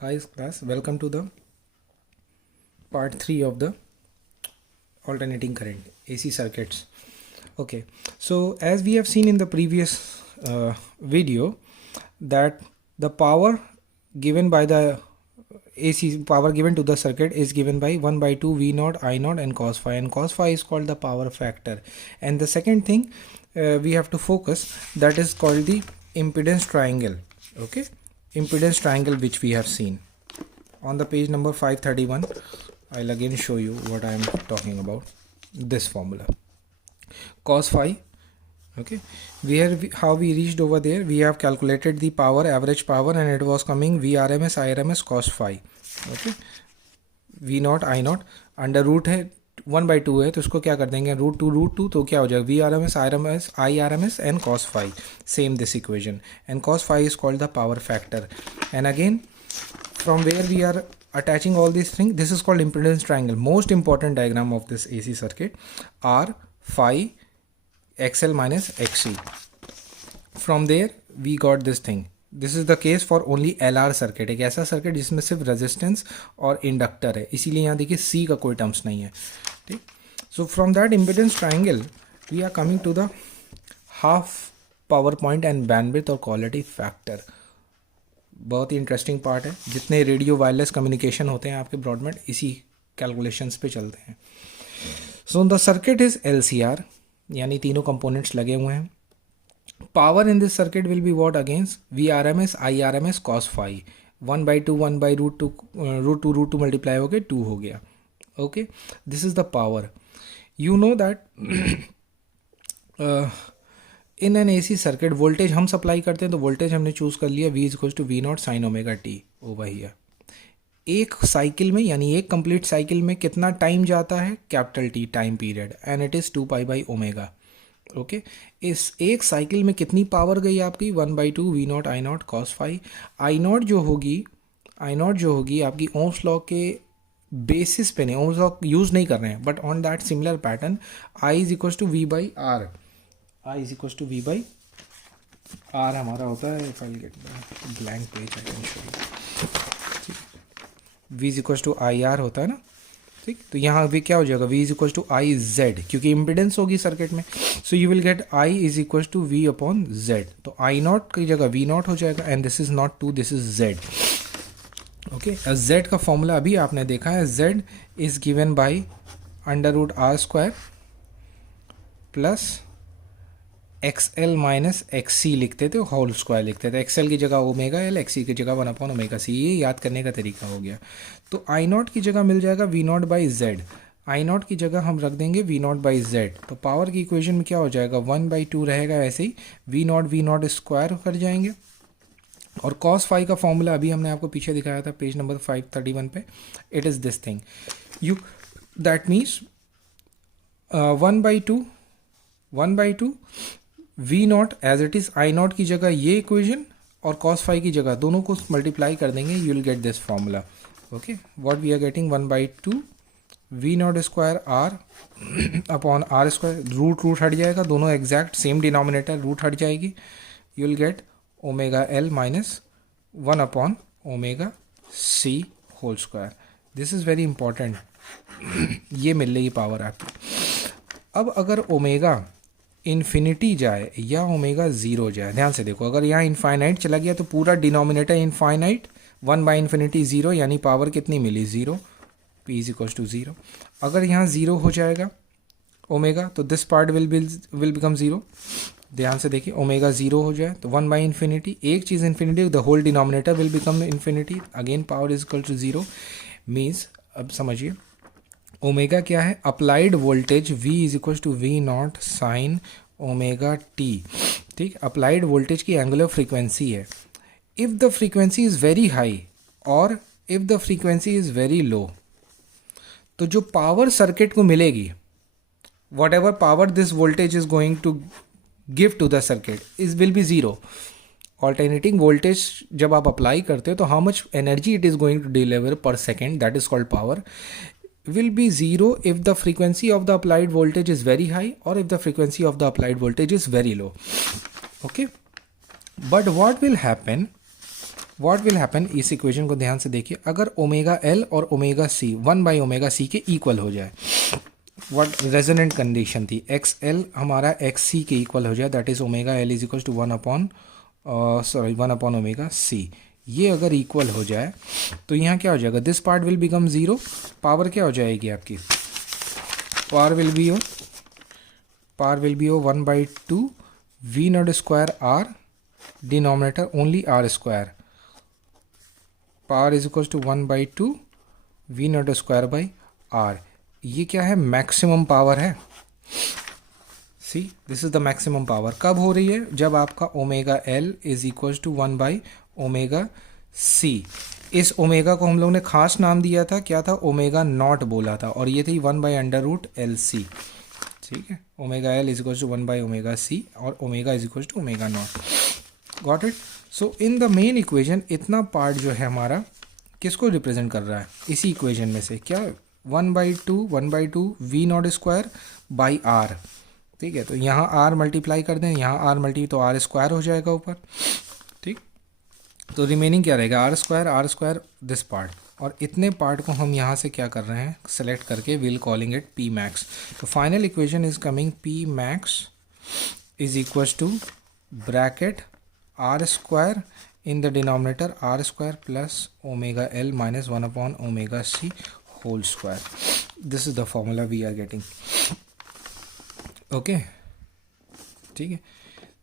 Hi class, welcome to the part 3 of the alternating current AC circuits. Okay, so as we have seen in the previous video that the power given by the AC power given to the circuit is given by 1 by 2 V naught I naught and cos phi, and cos phi is called the power factor. And the second thing we have to focus, that is called the impedance triangle. Okay, impedance triangle which we have seen on the page number 531. I'll again show you what I am talking about. This formula cos phi. Okay, how we reached over there, we have calculated the power, average power, and it was coming Vrms Irms cos phi. Okay, V naught I naught under root है 1 by 2 है तो उसको क्या कर देंगे √2 तो क्या हो जाएगा Vrms Irms IRms and cos phi. Same this equation, and cos phi is called the power factor. And again, from where we are attaching all these things, this is called impedance triangle. Most important diagram of this AC circuit. R phi XL minus XC. From there we got this thing. This is the case for only LR circuit, एक ऐसा circuit जिसमें सिर्फ resistance और inductor है, इसीलिए यहाँ देखिए C का कोई टर्म्स नहीं है. ठीक, so from that impedance triangle we are coming to the half power point and bandwidth और क्वालिटी फैक्टर. बहुत ही इंटरेस्टिंग पार्ट है. जितने रेडियो वायरलेस कम्युनिकेशन होते हैं आपके ब्रॉडबैंड इसी कैलकुलेशंस पे चलते हैं. So the circuit is LCR, यानी तीनों कंपोनेंट्स लगे हुए हैं. Power in this circuit will be what against Vrms Irms cos phi. 1 by 2 1 by √2 multiply हो गया 2 हो गया. Okay, this is the power. You know that in an AC circuit voltage हम सप्लाई करते हैं, तो वोल्टेज हमने चूज कर लिया V is equal to V naught sine omega t over here. एक साइकिल में, यानी एक कंप्लीट साइकिल में कितना टाइम जाता है, capital T time period, and it is 2 pi by omega. Okay, इस एक साइकिल में कितनी पावर गई आपकी 1 by 2 V naught I naught cos phi. I naught जो होगी आपकी ओम्स लॉ के बेसिस पे नहीं, ओम्स लॉ यूज़ नहीं कर रहे हैं, but on that similar pattern I is equal to V by R. I is equal to V by R हमारा होता है. If I get blank page I can show you. V is equal to I R होता है ना. ठीक, तो यहाँ भी क्या हो जाएगा V is equal to I Z, क्योंकि इम्पिडेंस होगी सर्किट में. So you will get I is equal to V upon Z. तो आई नॉट की जगह V नॉट हो जाएगा, and this is not 2, this is Z. Okay, Z का formula अभी आपने देखा है. Z is given by √R² plus XL minus XC लिखते थे, होल स्क्वायर लिखते थे. XL की जगह ओमेगा L, XC की जगह 1 अपॉन ओमेगा C. ये याद करने का तरीका हो गया. तो I नॉट की जगह मिल जाएगा V not by Z. I not की जगह हम रख देंगे V नॉट बाई Z. तो पावर की इक्वेशन में क्या हो जाएगा, 1 by 2 रहेगा ऐसे ही, V नॉट स्क्वायर कर जाएंगे. और कॉस फाई का फॉर्मूला अभी हमने आपको पीछे दिखाया था पेज नंबर 531 पे. It is this thing. You that means 1 by 2 V naught as it is I naught की जगह ये इक्वेशन, और कॉस फाई की जगह दोनों को मल्टीप्लाई कर देंगे, you will get this formula. Okay, what we are getting 1 by 2 V not square r upon are square. Root हट जाएगा, दोनों एग्जैक्ट सेम डिनोमिनेटर, रूट हट जाएगी. You will get omega L minus 1 upon omega C whole square. This is very important. ये मिल रही power आपकी. अब अगर ओमेगा इन्फिनिटी जाए या ओमेगा ज़ीरो जाए, ध्यान से देखो, अगर यहाँ इनफाइनाइट चला गया तो पूरा denominator infinite, 1 by infinity zero, यानी पावर कितनी मिली 0, P इज इक्वल टू 0. अगर यहाँ 0 हो जाएगा ओमेगा, तो दिस पार्ट विल बिकम 0. ध्यान से देखिए, ओमेगा 0 हो जाए तो 1 बाई इन्फिनिटी, एक चीज़ infinity, the whole denominator will become infinity, again power is equal to 0. Means अब समझिए ओमेगा क्या है, applied voltage V is equal to V naught sine omega t. ठीक, अप्लाइड वोल्टेज की एंगुलर फ्रीक्वेंसी है. If the frequency is very high और if the frequency is very low, तो जो पावर सर्किट को मिलेगी, whatever power this voltage is going to give to the circuit is will be zero. Alternating voltage जब आप apply करते हो तो how much energy it is going to deliver per second, that is called power, will be 0 if the frequency of the applied voltage is very high or if the frequency of the applied voltage is very low. Okay, but what will happen what will happen, इस equation को ध्यान से देखिए, अगर omega L और omega C 1/ओमेगा C के equal हो जाए, व्हाट रेजोनेंट कंडीशन थी, एक्स एल हमारा एक्स सी के इक्वल हो जाए, that is omega L is equal to 1 upon omega C, ये अगर इक्वल हो जाए तो यहाँ क्या हो जाएगा, this part will become zero, power क्या हो जाएगी आपकी, power will be oh 1/2 V naught square R, denominator only R square, power is equal to 1/2 V naught square by R, ये क्या है, मैक्सिमम पावर है। See this is the maximum power कब हो रही है, जब आपका omega L is equal to 1/ओमेगा सी। इस ओमेगा को हम लोग ने खास नाम दिया था, क्या था, ओमेगा नॉट बोला था, और ये थी 1/√LC, ठीक है, omega L is equal to 1/ओमेगा सी और omega is equal to omega naught. Got it. So in the main equation इतना पार्ट जो है हमारा किसको रिप्रेजेंट कर रहा है, इसी इक्वेशन में से क्या, 1/2 V naught square by R, ठीक है, तो यहाँ आर मल्टीप्लाई कर दें, यहाँ आर मल्टी तो आर स्क्वायर हो जाएगा ऊपर, ठीक, तो रिमेनिंग क्या रहेगा, आर स्क्वायर दिस पार्ट, और इतने पार्ट को हम यहाँ से क्या कर रहे हैं, सेलेक्ट करके will calling it P max. तो final equation is coming P max is equal to bracket R square in the denominator r square plus omega l minus 1/omega c whole square. This is the formula we are getting. Okay, ठीक है,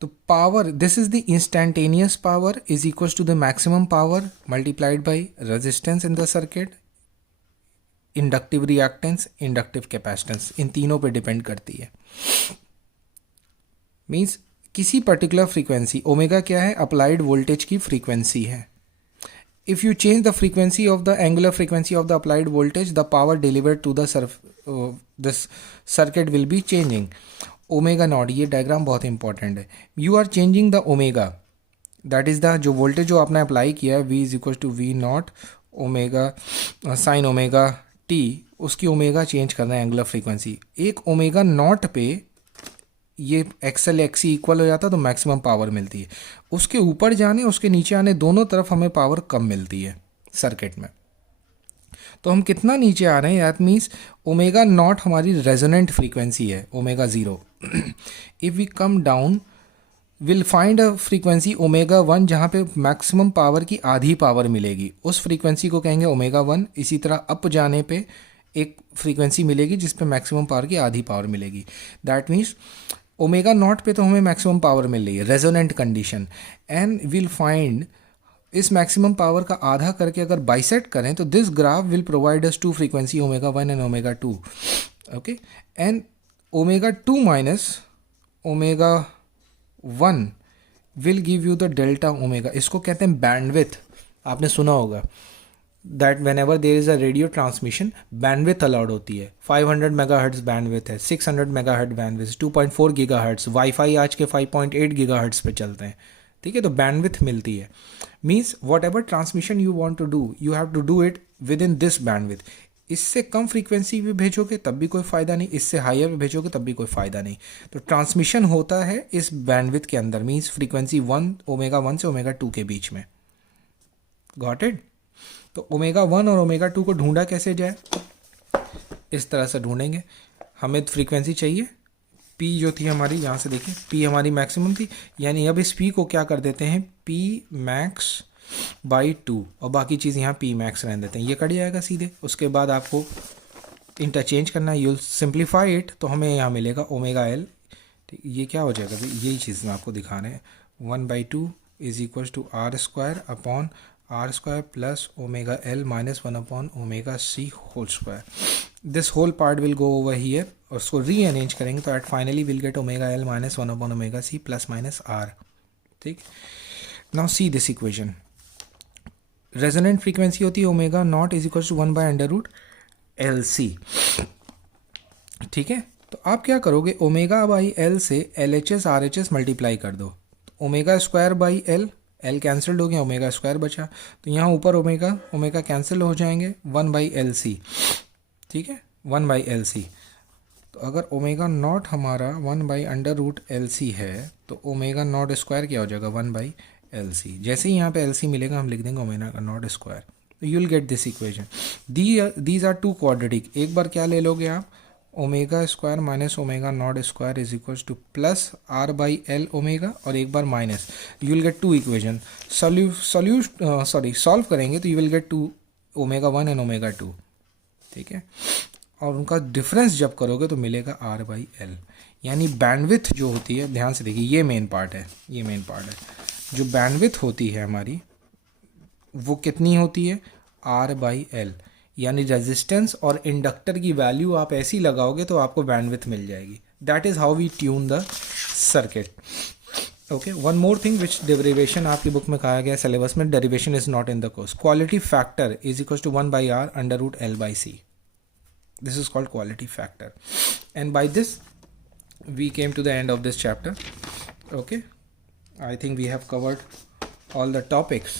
तो power, this is the instantaneous power is equal to the maximum power multiplied by resistance in the circuit, inductive reactance, inductive capacitance, इन तीनों पे depend करती है। Means किसी particular frequency, omega क्या है, अप्लाइड वोल्टेज की फ्रीक्वेंसी है। If you change the frequency of the angular frequency of the applied voltage, the power delivered to the circuit will be changing. Omega naught, ये diagram बहुत important है, you are changing the omega, that is the जो voltage जो आपने apply किया है, V is equal to V naught omega sine omega t, उसकी omega change करना है एंगुलर फ्रीक्वेंसी। एक ओमेगा नॉट पे ये एक्सएल एक्सी इक्वल हो जाता है तो मैक्सिमम पावर मिलती है, उसके ऊपर जाने उसके नीचे आने दोनों तरफ हमें पावर कम मिलती है सर्किट में। तो हम कितना नीचे आ रहे हैं, दैट मीन्स ओमेगा नॉट हमारी रेजोनेंट फ्रीक्वेंसी है, omega zero. If we come down will find a frequency omega 1 जहाँ पे मैक्सिमम पावर की आधी पावर मिलेगी, उस फ्रीक्वेंसी को कहेंगे ओमेगा 1। इसी तरह अप जाने पे एक फ्रीक्वेंसी मिलेगी जिस पे मैक्सिमम पावर की आधी पावर मिलेगी, दैट मीन्स ओमेगा नॉट पे तो हमें मैक्सिमम पावर मिल रही है, resonant condition, and will find इस मैक्सिमम पावर का आधा करके अगर बाइसेक्ट करें तो this graph will provide us two frequency omega 1 and omega 2, okay, and omega 2 minus omega 1 will give you the delta omega, इसको कहते हैं बैंडविथ। आपने सुना होगा that whenever there is a radio transmission bandwidth allowed होती है, 500 megahertz bandwidth है, 600 megahertz bandwidth, 2.4 gigahertz, wifi आज के 5.8 गीगाहर्ट्ज़ पे चलते हैं, ठीक है, तो बैंडविथ मिलती है। Means whatever transmission you want to do, you have to do it within this bandwidth. इससे कम फ्रीक्वेंसी भी भेजोगे तब भी कोई फ़ायदा नहीं, इससे हायर भी भेजोगे तब भी कोई फ़ायदा नहीं। तो ट्रांसमिशन होता है इस बैंडविथ के अंदर, मीन्स फ्रीक्वेंसी 1 ओमेगा 1 से ओमेगा 2 के बीच में। Got it. तो ओमेगा 1 और ओमेगा 2 को ढूंढा कैसे जाए, इस तरह से ढूंढेंगे। हमें फ्रीक्वेंसी चाहिए पी जो थी हमारी, यहाँ से देखिए पी हमारी मैक्सिमम थी, यानी अब इस पी को क्या कर देते हैं, पी मैक्स बाई 2, और बाकी चीज़ यहाँ पी मैक्स रहने देते हैं, ये कट जाएगा सीधे। उसके बाद आपको इंटरचेंज करना है, यूल सिंप्लीफाई इट, तो हमें यहाँ मिलेगा ओमेगा एल, ठीक, ये क्या हो जाएगा भाई, यही चीज़ मैं आपको दिखा रहे हैं, 1/2 is equal to R square upon are square plus omega L minus 1/ओमेगा C whole square. This whole part will go over here, और उसको री अरेंज करेंगे तो at finally will get omega L minus 1/ओमेगा C plus minus R, ठीक। Now see this equation, resonant frequency होती है omega naught is equal to 1/√LC, ठीक है। तो आप क्या करोगे, ओमेगा बाई एल से LHS RHS मल्टीप्लाई कर दो, omega square by L, L cancelled हो गया, ओमेगा स्क्वायर बचा, तो यहाँ ऊपर ओमेगा कैंसिल हो जाएंगे, 1/LC, ठीक है, 1/LC। तो अगर ओमेगा नॉट हमारा 1/√LC है तो ओमेगा नॉट स्क्वायर क्या हो जाएगा, 1/LC एल सी। जैसे ही यहाँ पे एल सी मिलेगा हम लिख देंगे ओमेगा नॉट स्क्वायर, तो you will get this equation. These are two quadratic. एक बार क्या ले लोगे आप, omega square minus omega naught square is equal to plus R by L omega, और एक बार minus, you will get two equation. Solve करेंगे तो you will get two omega 1 and omega 2, ठीक है। और उनका डिफरेंस जब करोगे तो मिलेगा आर बाई एल। यानी बैंडविथ जो होती है, ध्यान से देखिए, ये मेन पार्ट है, ये मेन पार्ट है। जो बैंडविथ होती है हमारी वो कितनी होती है, आर बाई एल। यानी रेजिस्टेंस और इंडक्टर की वैल्यू आप ऐसी लगाओगे तो आपको बैंडविथ मिल जाएगी। That is how we tune the circuit. Okay, one more thing which derivation आपकी बुक में कहा गया सिलेबस में, derivation is not in the course. Quality factor is equal to 1 by R under root L by C. This is called quality factor. And by this we came to the end of this chapter. Okay, I think we have covered all the topics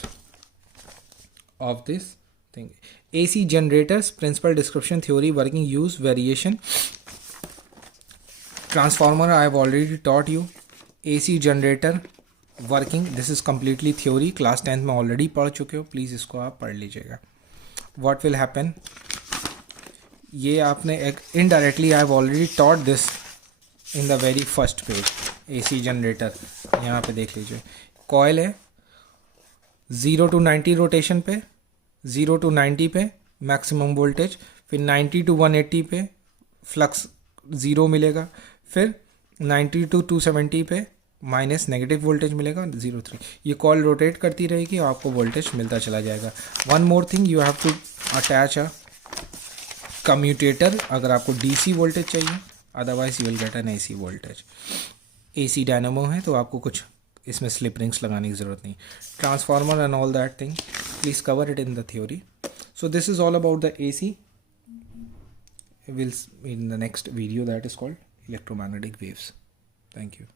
of this thing. AC generators, principal, description, theory, working, use, variation. Transformer I have already taught you. AC generator working, this is completely theory, class 10th में already पढ़ चुके हो, please इसको आप पढ़ लीजिएगा। What will happen, ये आपने एक indirectly I have already taught this in the very first page. AC generator यहाँ पे देख लीजिए, कॉयल है 0 to 90 रोटेशन पे, 0 to 90 पे मैक्सिमम वोल्टेज, फिर 90 to 180 पे फ्लक्स 0 मिलेगा, फिर 90 to 270 पे माइनस नेगेटिव वोल्टेज मिलेगा 0.3। ये कॉयल रोटेट करती रहेगी और आपको वोल्टेज मिलता चला जाएगा। One more thing, you have to attach a commutator अगर आपको डीसी वोल्टेज चाहिए, otherwise you will get an AC voltage. AC dynamo है तो आपको कुछ इसमें स्लिप रिंग्स लगाने की ज़रूरत नहीं। Transformer and all that thing please cover it in the theory. So this is all about the AC. Will in the next video that is called electromagnetic waves. Thank you.